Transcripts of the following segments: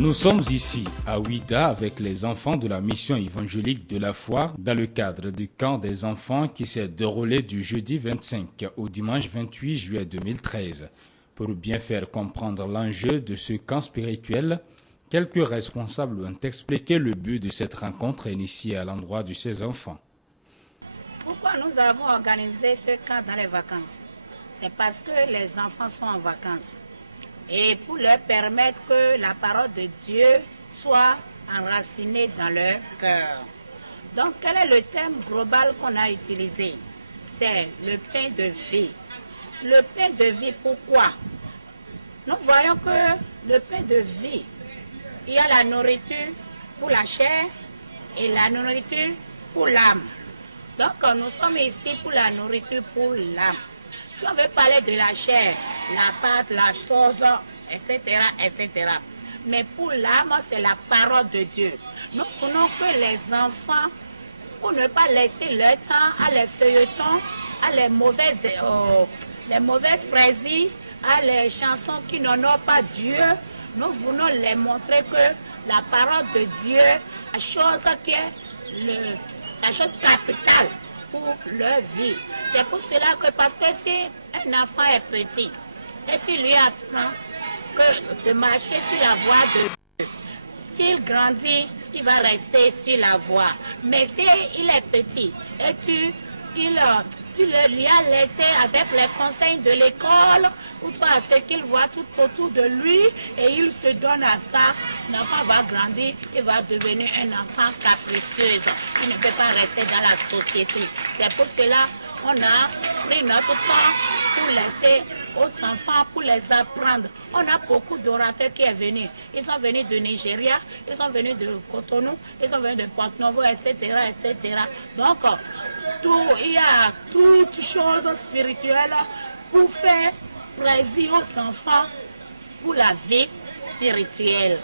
Nous sommes ici à Ouida avec les enfants de la mission évangélique de la foi dans le cadre du camp des enfants qui s'est déroulé du jeudi 25 au dimanche 28 juillet 2013. Pour bien faire comprendre l'enjeu de ce camp spirituel, quelques responsables ont expliqué le but de cette rencontre initiée à l'endroit de ces enfants. Pourquoi nous avons organisé ce camp dans les vacances? C'est parce que les enfants sont en vacances. Et pour leur permettre que la parole de Dieu soit enracinée dans leur cœur. Donc, quel est le thème global qu'on a utilisé? C'est le pain de vie. Le pain de vie, pourquoi? Nous voyons que le pain de vie, il y a la nourriture pour la chair et la nourriture pour l'âme. Donc, nous sommes ici pour la nourriture pour l'âme. Si on veut parler de la chair, la pâte, la chose, etc., etc. Mais pour l'âme, c'est la parole de Dieu. Nous voulons que les enfants, pour ne pas laisser leur temps à les feuilletons, à les mauvaises plaisirs, à les chansons qui n'honorent pas Dieu, nous voulons les montrer que la parole de Dieu, la chose qui est la chose capitale pour leur vie. C'est pour cela que, parce que si un enfant est petit et tu lui apprends de marcher sur la voie de Dieu, s'il grandit, il va rester sur la voie. Mais s'il est petit et tu lui as laissé avec les conseils de l'école, ou soit ce qu'il voit tout autour de lui, et il se donne à ça, l'enfant va grandir, il va devenir un enfant capricieux, qui ne peut pas rester dans la société. C'est pour cela qu'on a pris notre temps pour laisser aux enfants, pour les apprendre. On a beaucoup d'orateurs qui sont venus. Ils sont venus de Nigeria, ils sont venus de Cotonou, ils sont venus de Porto-Novo, etc., etc. Donc, il y a toutes choses spirituelles pour faire plaisir aux enfants pour la vie spirituelle.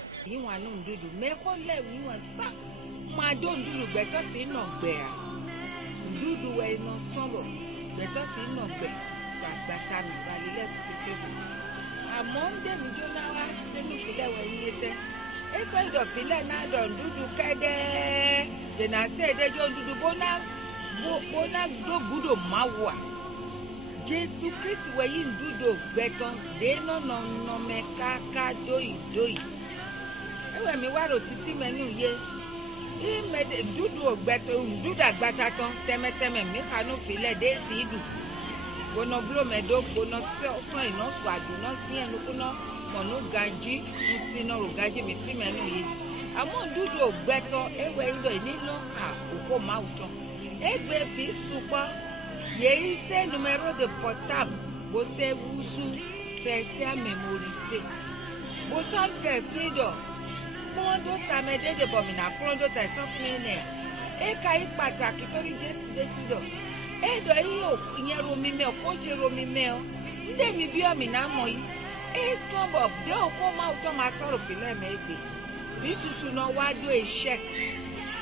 Jésus Christ wèyí ndudo gbẹtọ dénú nọnọmẹ kaka dóyì. Ewé mi wá rò títí mẹ́nu yé. Ìmẹ̀dẹ̀ ndudo gbẹtọ ndudo àgbàtà tán tẹ́mẹ́tẹ́mẹ́ mi kanú filẹ̀ dé sí ìdù. Gbóná blómẹ̀dó gbóná sọ́n iná sọ àdùnná sí ẹnu kúná mọ̀nú gajì ń sinú rò gajì mi tí mẹ́nu yé. Àmọ́ ndudo gbẹtọ ewé ìlọ nínú àkókò máa tán. Egbe fi sùpọ̀. Yéé c'est numéro de portable, vous savez où c'est à mémoriser. Vous savez que c'est donc, quand d'autres m'aider de bomina, quand d'autres sont finis, et quand ils partent à qui peut y décider, et de y a romimé, coach romimé, demi bio mina moi, et son bob, de au coma automatique au filet m'aider. Bisous no wado échec,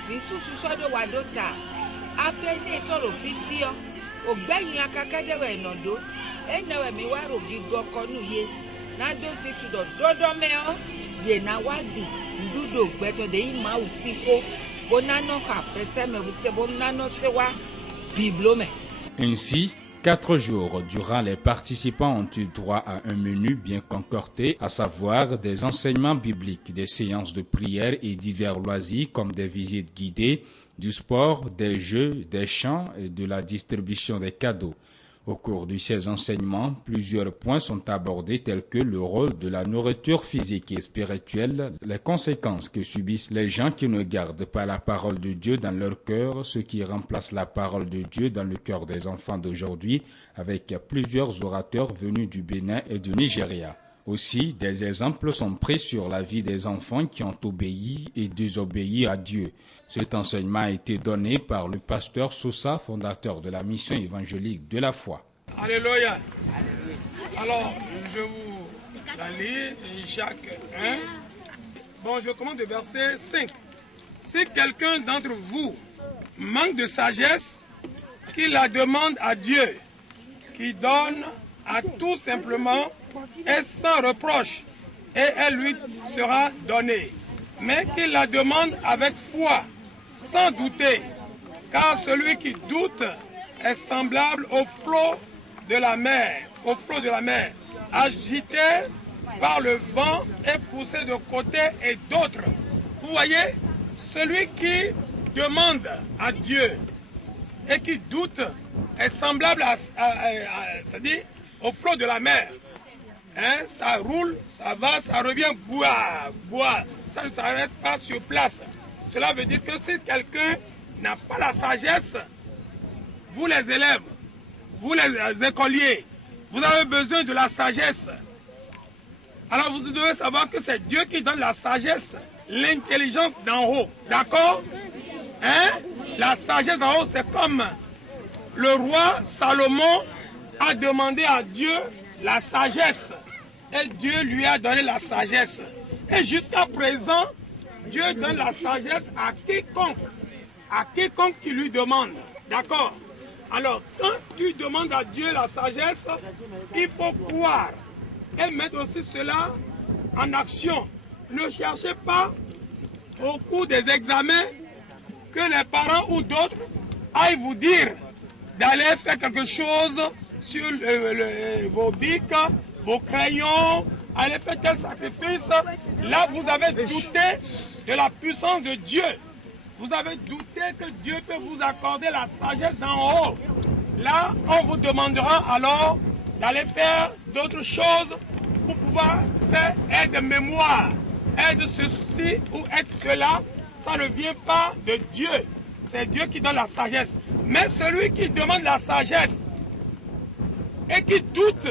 bisous soit de wadota, après des tours au vidéo. Ogbeyin akakadewe enodo enewe mi wa rogi gokonu ye na do si tudo dodo meo ye na wadi ndudo gbeto de ima usiko bonano ka preseme usebo nano sewa biblome. Ainsi, 4 jours durant, les participants ont eu droit à un menu bien concocté, à savoir des enseignements bibliques, des séances de prière et divers loisirs comme des visites guidées, du sport, des jeux, des chants et de la distribution des cadeaux. Au cours de ces enseignements, plusieurs points sont abordés tels que le rôle de la nourriture physique et spirituelle, les conséquences que subissent les gens qui ne gardent pas la parole de Dieu dans leur cœur, ce qui remplace la parole de Dieu dans le cœur des enfants d'aujourd'hui, avec plusieurs orateurs venus du Bénin et du Nigeria. Aussi, des exemples sont pris sur la vie des enfants qui ont obéi et désobéi à Dieu. Cet enseignement a été donné par le pasteur Sousa, fondateur de la mission évangélique de la foi. Alléluia. Alors, je vous la lis, chaque 1. Bon, je commence de verset 5. Si quelqu'un d'entre vous manque de sagesse, qu'il la demande à Dieu, qui donne à tout simplement et sans reproche, et elle lui sera donnée. Mais qu'il la demande avec foi, sans douter, car celui qui doute est semblable au flot de la mer, agité par le vent et poussé de côté et d'autre. Vous voyez, celui qui demande à Dieu et qui doute est semblable c'est-à-dire au flot de la mer. Hein, ça roule, ça va, ça revient, boire. Ça ne s'arrête pas sur place. Cela veut dire que si quelqu'un n'a pas la sagesse, vous les élèves, vous les écoliers, vous avez besoin de la sagesse. Alors vous devez savoir que c'est Dieu qui donne la sagesse, l'intelligence d'en haut. D'accord? Hein? La sagesse d'en haut, c'est comme le roi Salomon a demandé à Dieu la sagesse. Et Dieu lui a donné la sagesse. Et jusqu'à présent, Dieu donne la sagesse à quiconque qui lui demande. D'accord? Alors, quand tu demandes à Dieu la sagesse, il faut croire et mettre aussi cela en action. Ne cherchez pas au cours des examens que les parents ou d'autres aillent vous dire d'aller faire quelque chose sur vos bics, vos crayons, allez faire tel sacrifice. Là, vous avez douté de la puissance de Dieu. Vous avez douté que Dieu peut vous accorder la sagesse d'en haut. Là, on vous demandera alors d'aller faire d'autres choses pour pouvoir faire aide mémoire, aide ceci ou aide cela. Ça ne vient pas de Dieu. C'est Dieu qui donne la sagesse. Mais celui qui demande la sagesse et qui doute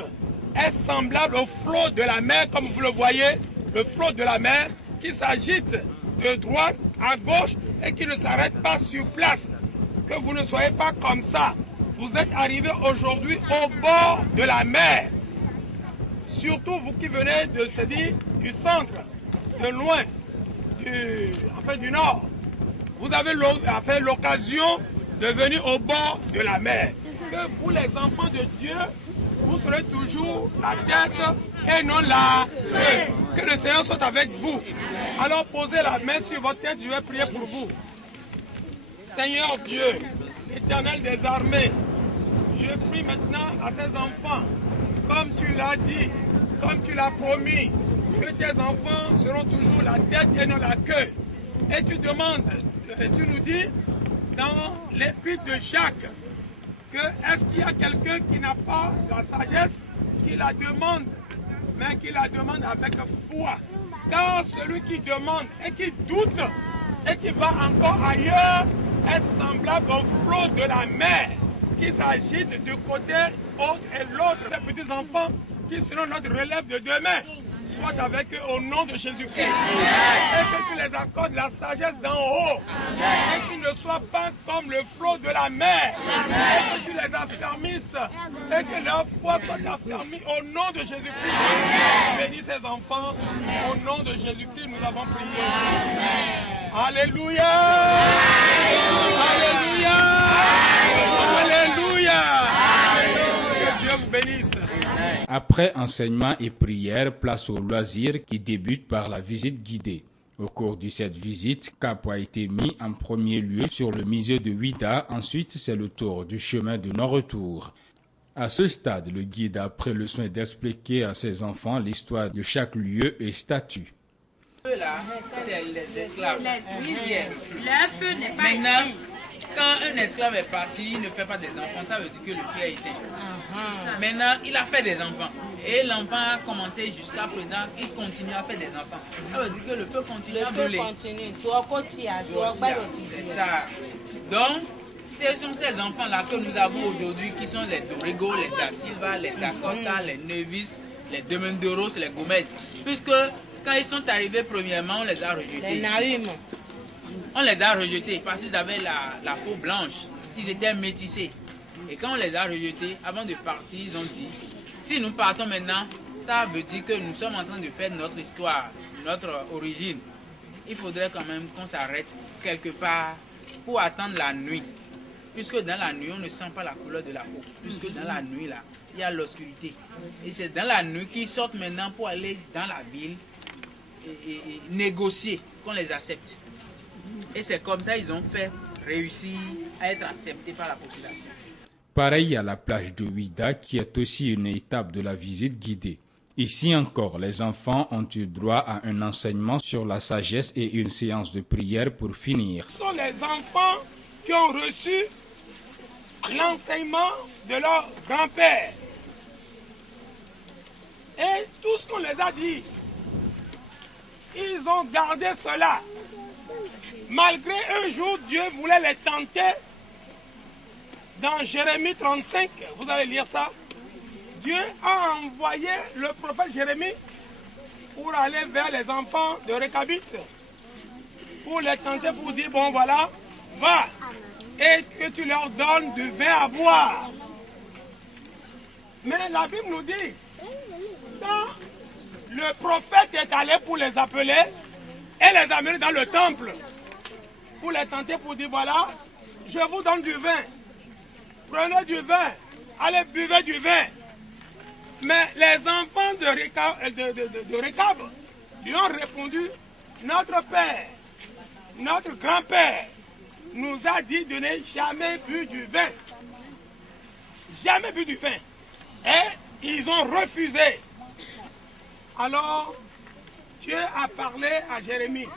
est semblable au flot de la mer, comme vous le voyez, le flot de la mer qui s'agite de droite à gauche et qui ne s'arrête pas sur place. Que vous ne soyez pas comme ça. Vous êtes arrivés aujourd'hui au bord de la mer. Surtout vous qui venez c'est-à-dire du centre, de loin, du nord. Vous avez l'occasion de venir au bord de la mer. Que vous les enfants de Dieu, vous serez toujours la tête et non la queue. Que le Seigneur soit avec vous. Alors posez la main sur votre tête, je vais prier pour vous. Seigneur Dieu, l'Éternel des armées, je prie maintenant à ces enfants, comme tu l'as dit, comme tu l'as promis, que tes enfants seront toujours la tête et non la queue. Et tu demandes, et tu nous dis dans l'épître de Jacques, que est-ce qu'il y a quelqu'un qui n'a pas la sagesse, qui la demande, mais qui la demande avec foi. Car celui qui demande et qui doute et qui va encore ailleurs est semblable au flot de la mer qui s'agite du côté autre et l'autre. Ces petits enfants qui seront notre relève de demain, soit avec eux au nom de Jésus-Christ. Et que tu les accordes la sagesse d'en haut. Et qu'ils ne soient pas comme le flot de la mer. Et que tu les affermisses. Et que leur foi soit affermie au nom de Jésus-Christ. Bénis ces enfants. Au nom de Jésus-Christ, nous avons prié. Alléluia. Alléluia. Alléluia. Que Dieu vous bénisse. Après enseignement et prière, place au loisir qui débute par la visite guidée. Au cours de cette visite, cap a été mis en premier lieu sur le musée de Ouidah. Ensuite, c'est le tour du chemin de non-retour. À ce stade, le guide a pris le soin d'expliquer à ses enfants l'histoire de chaque lieu et statut. Là, c'est les esclaves. Le feu n'est pas Maintenant, quand un esclave est parti, il ne fait pas des enfants, ça veut dire que le feu a éteint. Maintenant, il a fait des enfants. Et l'enfant a commencé jusqu'à présent, il continue à faire des enfants. Ça veut dire que le feu continue à brûler. C'est ça. Donc, ce sont ces enfants-là que nous avons aujourd'hui, qui sont les Dorigo, les Da Silva, les Da Costa, les Nevis, les Demenderos, les Gomez. Puisque quand ils sont arrivés premièrement, on les a rejetés. Les Naïm. On les a rejetés parce qu'ils avaient la peau blanche. Ils étaient métissés. Et quand on les a rejetés, avant de partir, ils ont dit, si nous partons maintenant, ça veut dire que nous sommes en train de perdre notre histoire, notre origine. Il faudrait quand même qu'on s'arrête quelque part pour attendre la nuit. Puisque dans la nuit, on ne sent pas la couleur de la peau. Puisque dans la nuit, là, il y a l'obscurité. Et c'est dans la nuit qu'ils sortent maintenant pour aller dans la ville négocier qu'on les accepte. Et c'est comme ça qu'ils ont fait réussir à être acceptés par la population. Pareil à la plage de Ouida qui est aussi une étape de la visite guidée. Ici encore, les enfants ont eu droit à un enseignement sur la sagesse et une séance de prière pour finir. Ce sont les enfants qui ont reçu l'enseignement de leur grand-père. Et tout ce qu'on les a dit, ils ont gardé cela. Malgré un jour, Dieu voulait les tenter. Dans Jérémie 35, vous allez lire ça. Dieu a envoyé le prophète Jérémie pour aller vers les enfants de Réchabite, pour les tenter, pour dire, bon voilà, va, et que tu leur donnes du vin à boire. Mais la Bible nous dit, quand le prophète est allé pour les appeler, et les amener dans le temple, pour les tenter, pour dire, voilà, je vous donne du vin, prenez du vin, allez buvez du vin. Mais les enfants de Récab lui ont répondu, notre père, notre grand-père nous a dit de ne jamais bu du vin. Jamais bu du vin. Et ils ont refusé. Alors, Dieu a parlé à Jérémie.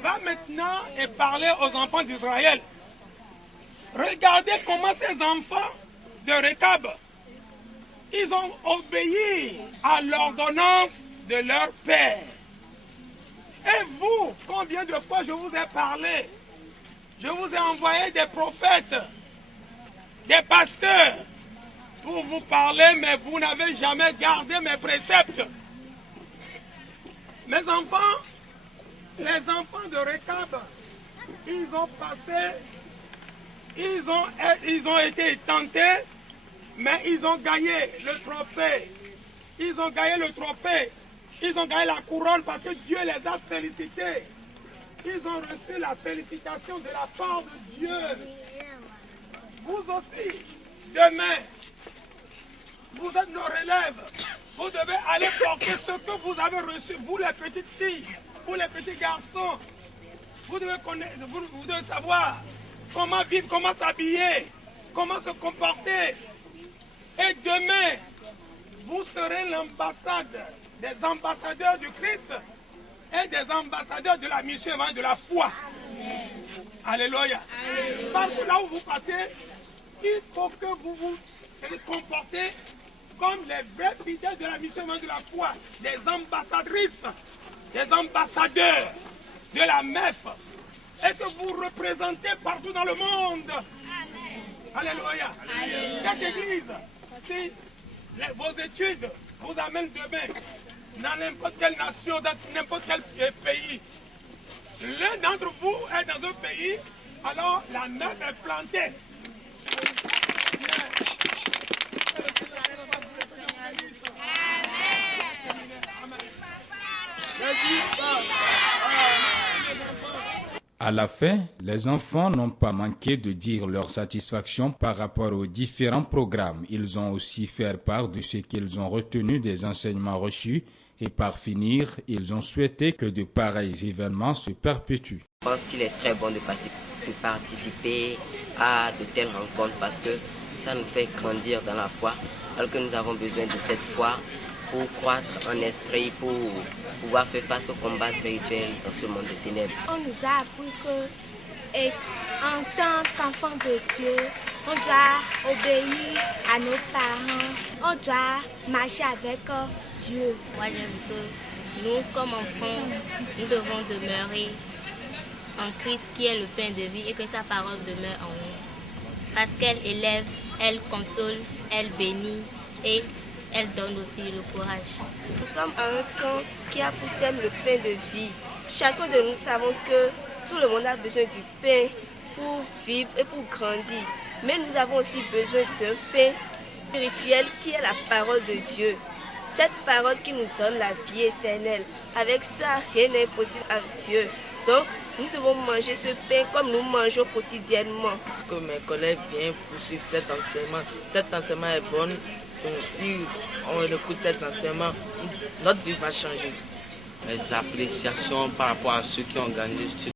Va maintenant et parler aux enfants d'Israël. Regardez comment ces enfants de Récab, ils ont obéi à l'ordonnance de leur père. Et vous, combien de fois je vous ai parlé? Je vous ai envoyé des prophètes, des pasteurs, pour vous parler, mais vous n'avez jamais gardé mes préceptes. Mes enfants, les enfants de Récab, ils ont passé, ils ont été tentés, mais ils ont gagné le trophée. Ils ont gagné le trophée. Ils ont gagné la couronne parce que Dieu les a félicités. Ils ont reçu la félicitation de la part de Dieu. Vous aussi, demain, vous êtes nos relèves. Vous devez aller porter ce que vous avez reçu, vous les petites filles, vous les petits garçons. Vous devez connaître, vous devez savoir comment vivre, comment s'habiller, comment se comporter. Et demain, vous serez l'ambassade des ambassadeurs du Christ et des ambassadeurs de la mission de la foi. Amen. Alléluia. Partout là où vous passez, il faut que vous vous comportez comme les vrais fidèles de la mission de la foi, des ambassadrices, des ambassadeurs de la MEF, et que vous représentez partout dans le monde. Amen. Alléluia. Amen. Cette église, si vos études vous amènent demain dans n'importe quelle nation, dans n'importe quel pays, l'un d'entre vous est dans un pays, alors la MEF est plantée. À la fin, les enfants n'ont pas manqué de dire leur satisfaction par rapport aux différents programmes. Ils ont aussi fait part de ce qu'ils ont retenu des enseignements reçus et par finir, ils ont souhaité que de pareils événements se perpétuent. Je pense qu'il est très bon de participer à de telles rencontres parce que ça nous fait grandir dans la foi, alors que nous avons besoin de cette foi pour croître en esprit, pour pouvoir faire face au combat spirituel dans ce monde de ténèbres. On nous a appris que, en tant qu'enfant de Dieu, on doit obéir à nos parents, on doit marcher avec Dieu. Moi, j'aime que nous, comme enfants, nous devons demeurer en Christ qui est le pain de vie et que sa parole demeure en nous. Parce qu'elle élève, elle console, elle bénit et elle donne aussi le courage. Nous sommes à un camp qui a pour thème le pain de vie. Chacun de nous savons que tout le monde a besoin du pain pour vivre et pour grandir. Mais nous avons aussi besoin d'un pain spirituel qui est la parole de Dieu. Cette parole qui nous donne la vie éternelle. Avec ça, rien n'est impossible à Dieu. Donc, nous devons manger ce pain comme nous mangeons quotidiennement. Que mes collègues viennent poursuivre cet enseignement est bon. Donc, si on écoute cet enseignement, notre vie va changer. mes appréciations par rapport à ceux qui ont organisé ce